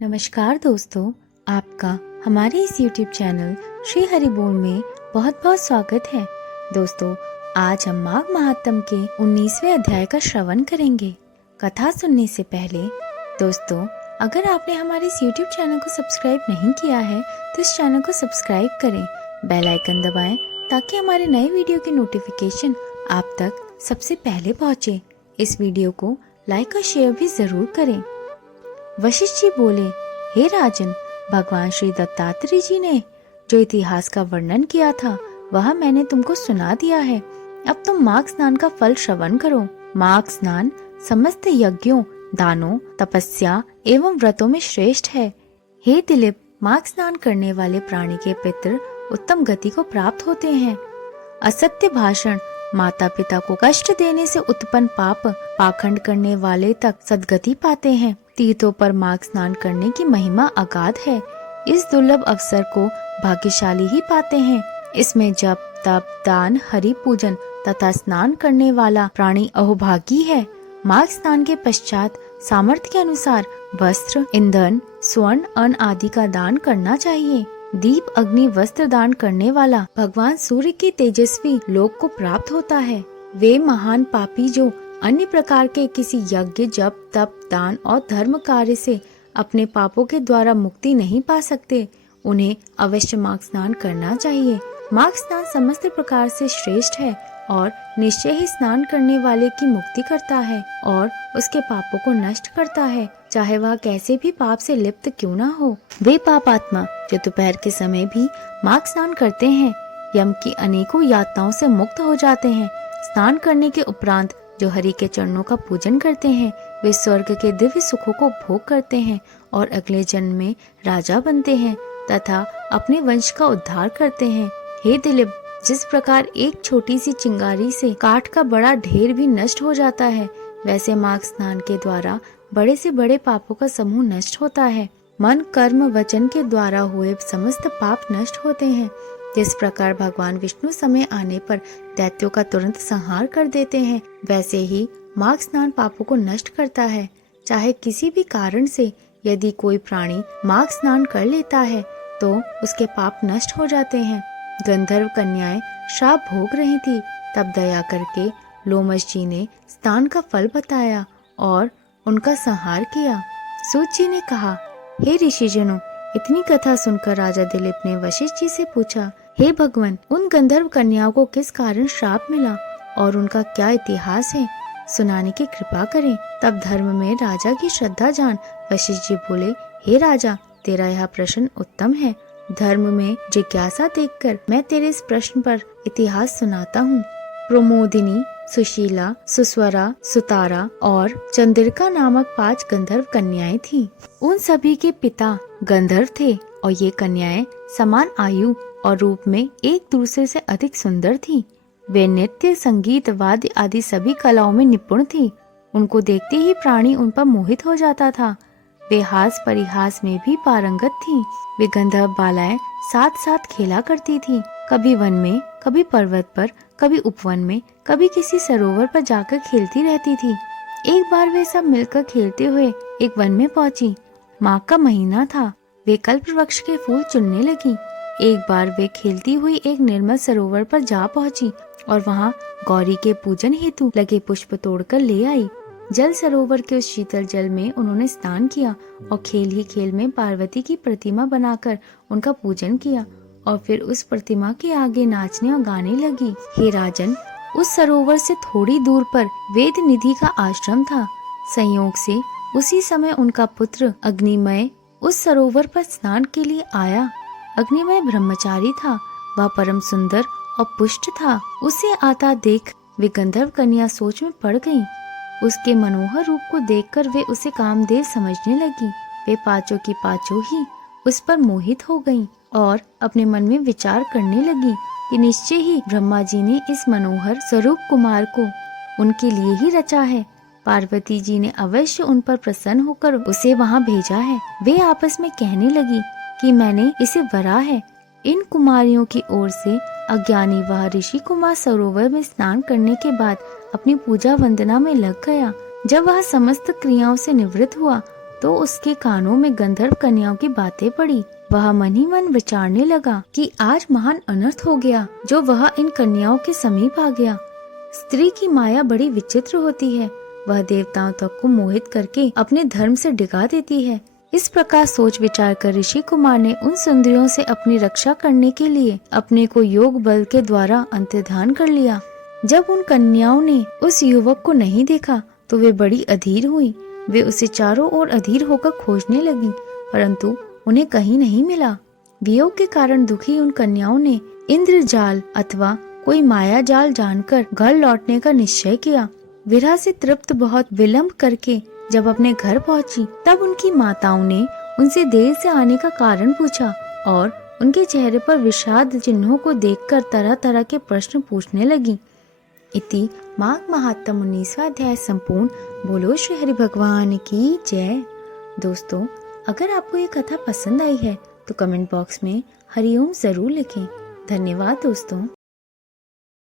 नमस्कार दोस्तों, आपका हमारे इस YouTube चैनल श्री हरि बोल में बहुत बहुत स्वागत है। दोस्तों, आज हम माघ महात्म के 19वें अध्याय का श्रवण करेंगे। कथा सुनने से पहले दोस्तों, अगर आपने हमारे इस YouTube चैनल को सब्सक्राइब नहीं किया है तो इस चैनल को सब्सक्राइब करें, बेल आइकन दबाएं ताकि हमारे नए वीडियो की नोटिफिकेशन आप तक सबसे पहले पहुंचे। इस वीडियो को लाइक और शेयर भी जरूर करें। वशिष्ठ जी बोले, हे राजन, भगवान श्री दत्तात्रेय जी ने जो इतिहास का वर्णन किया था वह मैंने तुमको सुना दिया है। अब तुम माघ स्नान का फल श्रवण करो। माघ स्नान समस्त यज्ञों, दानों, तपस्या एवं व्रतों में श्रेष्ठ है। हे दिलीप, माघ स्नान करने वाले प्राणी के पितृ उत्तम गति को प्राप्त होते हैं। असत्य भाषण, माता पिता को कष्ट देने से उत्पन्न पाप, पाखंड करने वाले तक सद्गति पाते हैं। तीर्थों पर माघ स्नान करने की महिमा अगाध है। इस दुर्लभ अवसर को भाग्यशाली ही पाते हैं। इसमें जप, तप, दान, हरि पूजन तथा स्नान करने वाला प्राणी अहोभागी है। माघ स्नान के पश्चात सामर्थ्य के अनुसार वस्त्र, ईंधन, स्वर्ण, अन्न आदि का दान करना चाहिए। दीप, अग्नि, वस्त्र दान करने वाला भगवान सूर्य के तेजस्वी लोक को प्राप्त होता है। वे महान पापी जो अन्य प्रकार के किसी यज्ञ, जप, तप, दान और धर्म कार्य से अपने पापों के द्वारा मुक्ति नहीं पा सकते, उन्हें अवश्य माघ स्नान करना चाहिए। माघ स्नान समस्त प्रकार से श्रेष्ठ है और निश्चय ही स्नान करने वाले की मुक्ति करता है और उसके पापों को नष्ट करता है, चाहे वह कैसे भी पाप से लिप्त क्यों न हो। वे पापात्मा जो दोपहर के समय भी माघ स्नान करते हैं, यम की अनेकों यातनाओं से मुक्त हो जाते हैं। स्नान करने के उपरांत जो हरि के चरणों का पूजन करते हैं, वे स्वर्ग के दिव्य सुखों को भोग करते हैं और अगले जन्म में राजा बनते हैं तथा अपने वंश का उद्धार करते हैं। हे दिलीप, जिस प्रकार एक छोटी सी चिंगारी से काठ का बड़ा ढेर भी नष्ट हो जाता है, वैसे माघ स्नान के द्वारा बड़े से बड़े पापों का समूह नष्ट होता है। मन, कर्म, वचन के द्वारा हुए समस्त पाप नष्ट होते हैं। जिस प्रकार भगवान विष्णु समय आने पर दैत्यों का तुरंत संहार कर देते हैं, वैसे ही माघ स्नान पापों को नष्ट करता है। चाहे किसी भी कारण से यदि कोई प्राणी माघ स्नान कर लेता है तो उसके पाप नष्ट हो जाते हैं। गंधर्व कन्याएं श्राप भोग रही थी, तब दया करके लोमश जी ने स्नान का फल बताया और उनका संहार किया। सूत जी ने कहा, हे ऋषिजनों, इतनी कथा सुनकर राजा दिलीप ने वशिष्ठ जी से पूछा, हे भगवान, उन गंधर्व कन्याओं को किस कारण श्राप मिला और उनका क्या इतिहास है, सुनाने की कृपा करें। तब धर्म में राजा की श्रद्धा जान वशिष्ठ जी बोले, हे राजा, तेरा यह प्रश्न उत्तम है। धर्म में जिज्ञासा देखकर मैं तेरे इस प्रश्न पर इतिहास सुनाता हूँ। प्रमोदिनी, सुशीला, सुस्वरा, सुतारा और चंद्रिका नामक 5 गंधर्व कन्याएं थीं। उन सभी के पिता गंधर्व थे और ये कन्याएं समान आयु और रूप में एक दूसरे से अधिक सुंदर थीं। वे नृत्य, संगीत, वाद्य आदि सभी कलाओं में निपुण थीं। उनको देखते ही प्राणी उन पर मोहित हो जाता था। वे हास परिहास में भी पारंगत थीं। वे गंधर्व बालाएं साथ साथ खेला करती थीं, कभी वन में, कभी पर्वत पर, कभी उपवन में, कभी किसी सरोवर पर जाकर खेलती रहती थी। एक बार वे सब मिलकर खेलते हुए एक वन में पहुंची। माघ का महीना था। वे कल्प वृक्ष के फूल चुनने लगी। एक बार वे खेलती हुई एक निर्मल सरोवर पर जा पहुंची और वहां गौरी के पूजन हेतु लगे पुष्प तोड़कर ले आई। जल सरोवर के उस शीतल जल में उन्होंने स्नान किया और खेल ही खेल में पार्वती की प्रतिमा बनाकर उनका पूजन किया और फिर उस प्रतिमा के आगे नाचने और गाने लगी। हे राजन, उस सरोवर से थोड़ी दूर पर वेद निधि का आश्रम था। संयोग से उसी समय उनका पुत्र अग्निमय उस सरोवर पर स्नान के लिए आया। अग्निमय ब्रह्मचारी था। वह परम सुंदर और पुष्ट था। उसे आता देख वे गंधर्व कन्या सोच में पड़ गईं। उसके मनोहर रूप को देखकर वे उसे कामदेव समझने लगी। वे पांचों की पांचों ही उस पर मोहित हो गईं और अपने मन में विचार करने लगी कि निश्चय ही ब्रह्मा जी ने इस मनोहर स्वरूप कुमार को उनके लिए ही रचा है। पार्वती जी ने अवश्य उन पर प्रसन्न होकर उसे वहां भेजा है। वे आपस में कहने लगी कि मैंने इसे वरा है। इन कुमारियों की ओर से अज्ञानी वह ऋषि कुमार सरोवर में स्नान करने के बाद अपनी पूजा वंदना में लग गया। जब वह समस्त क्रियाओं से निवृत्त हुआ तो उसके कानों में गंधर्व कन्याओं की बातें पड़ी। वह मन ही मन विचारने लगा कि आज महान अनर्थ हो गया जो वह इन कन्याओं के समीप आ गया। स्त्री की माया बड़ी विचित्र होती है, वह देवताओं तक को मोहित करके अपने धर्म से डिगा देती है। इस प्रकार सोच विचार कर ऋषि कुमार ने उन सुंदरियों से अपनी रक्षा करने के लिए अपने को योग बल के द्वारा अंतर्धान कर लिया। जब उन कन्याओं ने उस युवक को नहीं देखा तो वे बड़ी अधीर हुई। वे उसे चारों ओर अधीर होकर खोजने लगी, परंतु उन्हें कहीं नहीं मिला। वियोग के कारण दुखी उन कन्याओं ने इंद्रजाल अथवा कोई माया जाल जानकर घर लौटने का निश्चय किया। विरह से तृप्त बहुत विलंब करके जब अपने घर पहुंची, तब उनकी माताओं ने उनसे देर से आने का कारण पूछा और उनके चेहरे पर विषाद चिन्हों को देखकर तरह तरह के प्रश्न पूछने लगी। इति माघ महात्म 19वां अध्याय संपूर्ण। बोलो श्री हरि भगवान की जय। दोस्तों, अगर आपको ये कथा पसंद आई है तो कमेंट बॉक्स में हरिओम जरूर लिखें। धन्यवाद दोस्तों।